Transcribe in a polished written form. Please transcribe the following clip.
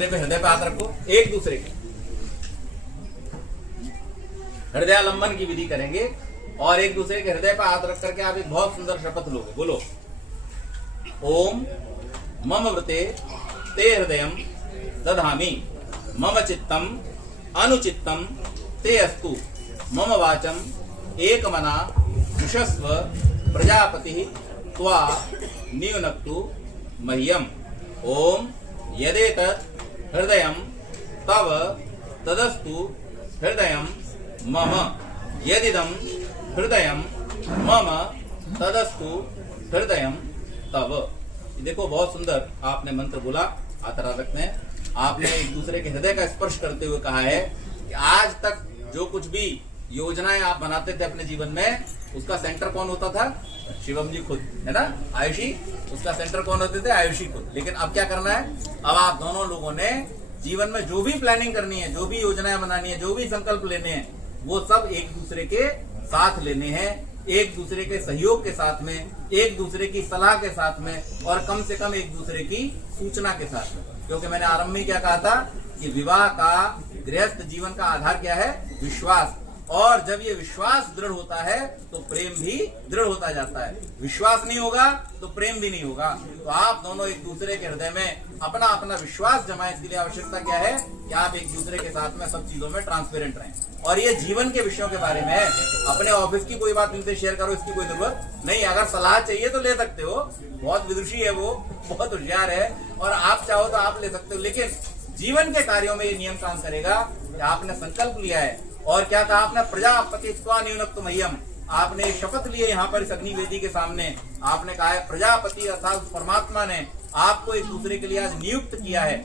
दूसरे पे हृदय पे हाथ रखो, एक दूसरे के हृदयालंबन की विधि करेंगे और एक दूसरे के हृदय पर हाथ रख करके आप एक बहुत सुंदर शपथ लोगे। बोलो, ओम मम व्रते ते हृदयम दधामि, मम चित्तम अनुचित्तम ते अस्तु, मम वाचम एकमना विशस्व प्रजापति त्वा नियुनक्तु मह्यम। ओम यदेतत् हृदयम तव तदस्तु हृदयम मम, यदिदं हृदयम मम तदस्तु हृदयम तव। देखो बहुत सुंदर आपने मंत्र बोला। आतराधक ने आपने एक दूसरे के हृदय का स्पर्श करते हुए कहा है कि आज तक जो कुछ भी योजनाएं आप बनाते थे अपने जीवन में, उसका सेंटर कौन होता था? शिवम जी खुद, है ना, आयुषी। उसका सेंटर कौन होते थे? आयुषी खुद। लेकिन अब क्या करना है? अब आप दोनों लोगों ने जीवन में जो भी प्लानिंग करनी है, जो भी योजनाएं बनानी है, जो भी संकल्प लेने हैं, वो सब एक दूसरे के साथ लेने हैं, एक दूसरे के सहयोग के साथ में, एक दूसरे की सलाह के साथ में, और कम से कम एक दूसरे की सूचना के साथ में। क्योंकि मैंने आरंभ में क्या कहा था कि विवाह का, गृहस्थ जीवन का आधार क्या है? विश्वास। और जब ये विश्वास दृढ़ होता है तो प्रेम भी दृढ़ होता जाता है। विश्वास नहीं होगा तो प्रेम भी नहीं होगा। तो आप दोनों एक दूसरे के हृदय में अपना अपना विश्वास जमाएं। इसके लिए आवश्यकता क्या है कि आप एक दूसरे के साथ में सब चीजों में ट्रांसपेरेंट रहें। और ये जीवन के विषयों के बारे में, अपने ऑफिस की कोई बात इनसे शेयर करो, इसकी कोई जरूरत नहीं। अगर सलाह चाहिए तो ले सकते हो, बहुत विदुषी है वो, बहुत होशियार है, और आप चाहो तो आप ले सकते हो। लेकिन जीवन के कार्यों में ये नियम काम करेगा कि आपने संकल्प लिया है। और क्या कहा आपने? प्रजापति त्वा नियुनक्तु मह्यम। आपने एक शपथ ली है यहाँ पर इस अग्नि वेदी के सामने। आपने कहा है प्रजापति अर्थात परमात्मा ने आपको एक दूसरे के लिए आज नियुक्त किया है।